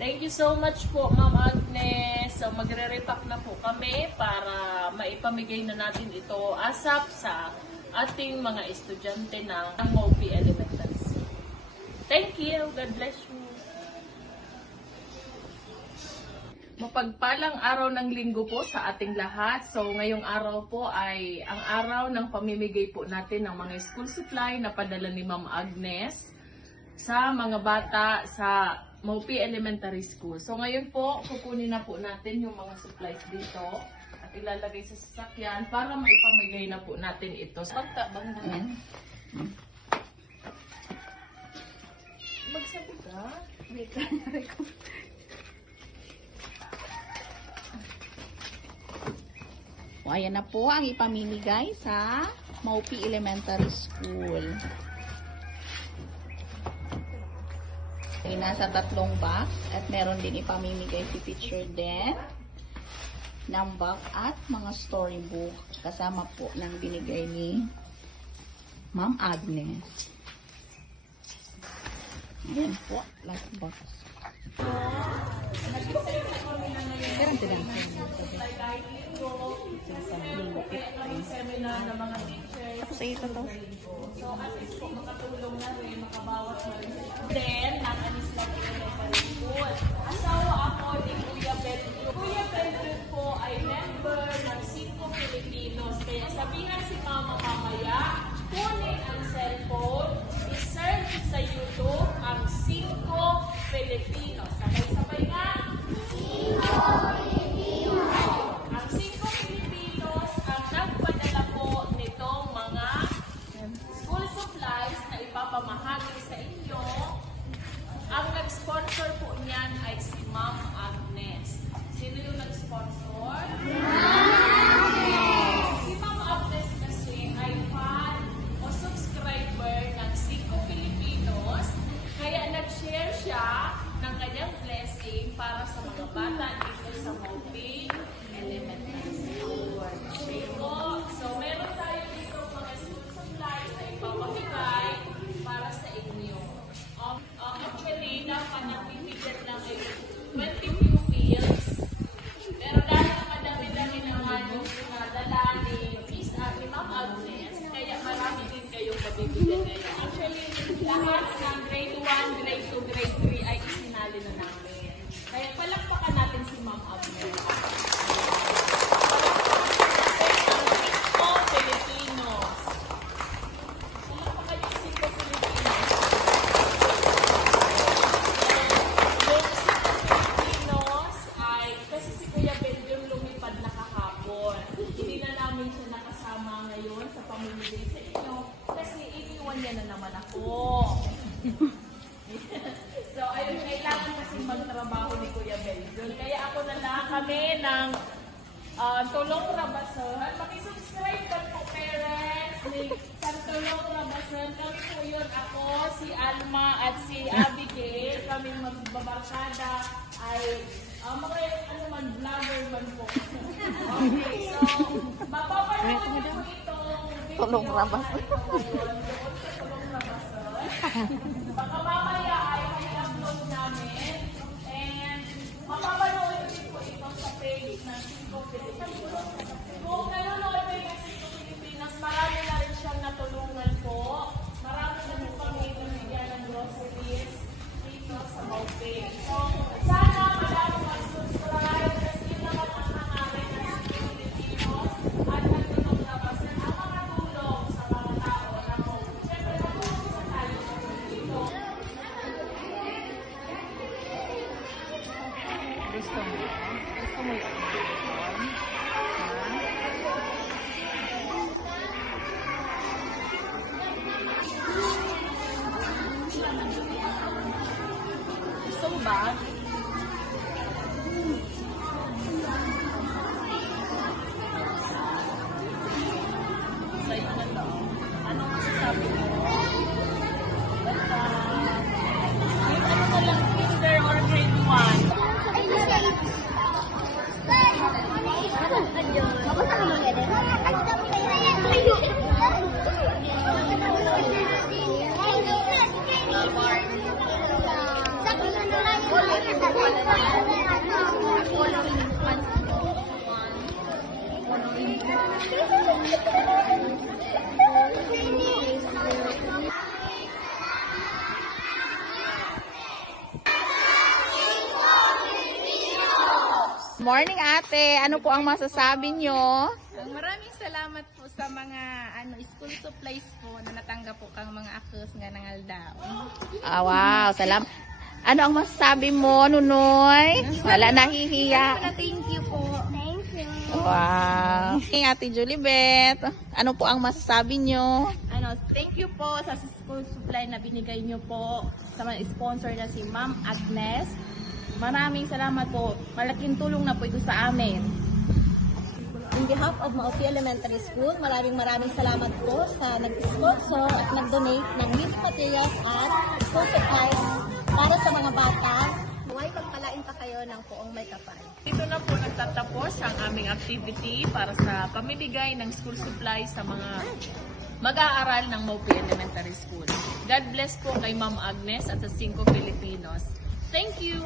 Thank you so much po, Ma'am Agnes. So, magre-repack na po kami para maipamigay na natin ito ASAP sa ating mga estudyante ng MOP Elementary School. Thank you. God bless you. Mapagpalang araw ng linggo po sa ating lahat. So, ngayong araw po ay ang araw ng pamimigay po natin ng mga school supply na padala ni Ma'am Agnes sa mga bata sa MOP Elementary School. So ngayon po, kukunin na po natin yung mga supplies dito at ilalagay sa sasakyan para maipamigay na po natin ito. Pagtabang na yan. Magsabi ka? Wait lang, record. O, ayan na po ang ipamimigay sa MOP Elementary School. Ay, nasa 3 box at meron din ipamimigay si Teacher Den ng box at mga storybook kasama po ng binigay ni Ma'am Agnes. Ayan po, last box. Pero ang Seminar ng mga teachers. Tapos ay ito to. So at least po makatulong na rin, makabawas na rin. Then, ng Anislang Elementary School. Asawa ako ni Kuya Beltrude. Kuya Beltrude po ay member ng 5 Filipinos. Kaya sabihan si Mama mamaya, kunin ang cellphone, i-search sa YouTube ang 5 Filipinos. Sabay-sabay nga. 5 Filipinos. Ang 5 Filipinos ang nagpadala po nitong mga school supplies na ipapamahagi sa inyo. Ang nag-sponsor po niyan ay si Ma'am Agnes. Sino yung nag-sponsor? Si Ma'am Agnes kasi ay fan o subscriber ng 5 Filipinos. Kaya nag-share siya ng kanyang blessing para sa mga bata dito sa MOP Elementary School. Okay po. So, meron tayo dito mga school supplies na ipapamigay para sa inyo. Actually, dapat niyang bibigyan lang ay 20 pupils. Pero dahil madami-dami naman yung pinadala ni Ma'am Agnes, kaya marami din kayong mabibigyan ngayon. Actually, lahat ng grade 1, grade 2, grade 3 ay isinali na namin. Kaya palakpakan natin si Ma'am Agnes. So, ayun, kailangan kasi magtrabaho ni Kuya Beljon. Kaya ako na lang kami ng Tulong Rabason. Pakisubscribe ka po, parents. Sa Tulong Rabason, kami po yun ako, si Alma at si Abigail. Kami magbabarkada ay mga vlogger man po. Okay, so, mapapanood niyo po itong video. Tulong Rabason. Baka mamaya ay i-upload namin and mapapanood din po ito sa page ng 5 Pilipinas. Kung nanonood kayo ng 5 Pilipinas, marami na rin siyang natulungan po. Marami na po kami nabigyan ng groceries dito sa MOP. So, sana marami mag-subscribe kasi yun naman ang hangarin ng 5 Pilipinos at nagtulong na ba sa mga tulong sa mga tao na po. Siyempre, natulong sa tayo dito. Gusto mo? Gusto mo yung Gusto mo ba? Sa'yo na to. Anong masasabi mo? Basta, yung ano na lang, kinder or grade 1? Sa Morning ate, ano po ang masasabi nyo? Maraming salamat po sa mga school supplies po na natanggap po kang mga akos nga ng Aldao. Ah, wow, salam. Ano ang masasabi mo, Nunoy? Wala nahihiya. Thank you po. Thank you. Wow. Hey, Ate Julibet, ano po ang masasabi nyo? Thank you po sa school supply na binigay niyo po sa mga sponsor na si Ma'am Agnes. Maraming salamat po. Malaking tulong na po ito sa amin. On behalf of Maupi Elementary School, maraming salamat po sa nag-sponsor at nag-donate ng reading materials at school supplies para sa mga bata. Huwag pagpalain pa kayo ng poong may kapal. Dito na po nagtatapos ang aming activity para sa pamimigay ng school supplies sa mga mag-aaral ng Maupi Elementary School. God bless po kay Ma'am Agnes at sa 5 Filipinos. Thank you!